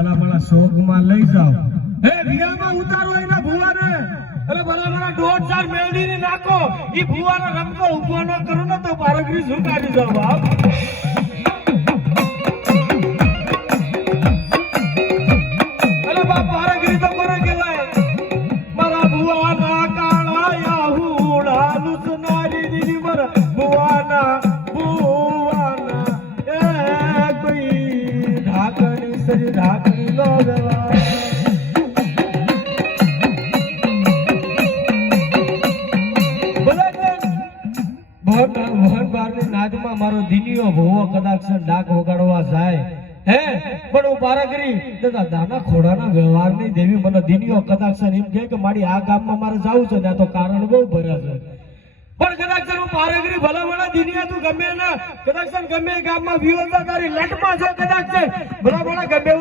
ભલા ભલા શોકમાં લઈ જાઓ હે વિયામાં ઉતારો એના ભુવાને અરે ભલા ભલા 1.5 મેળવીને નાખો ઈ ભુવાનો રંગો ઉભો ન કરો ને તો પારગરી શું કાઢી જાવ બાપ અરે બાપ પારગરી તો કોને કહેવાય મારા ભુવાના કાળાયા હુડા લુસનારી દીદી મારા ભુવાના ઢાકણી લો નાદમાં મારો દિનિયો ભવો કદાચ ડાક વગાડવા જાય હે પણ હું પારગરી દાદા ખોડાના વ્યવહારની દેવી મને દિનિયો કદાચ એમ કે મારી આ ગામમાં મારે જવું છે ને તો કારણ બહુ ભર્યા છે પણ કદાચ હું પારગરી ભલા ભલા દિનિયા તું ગમે ના કદાચ ગમે ગામમાં વિરોધકારી લટમાં છે કદાચ ભલા ભલા ગમે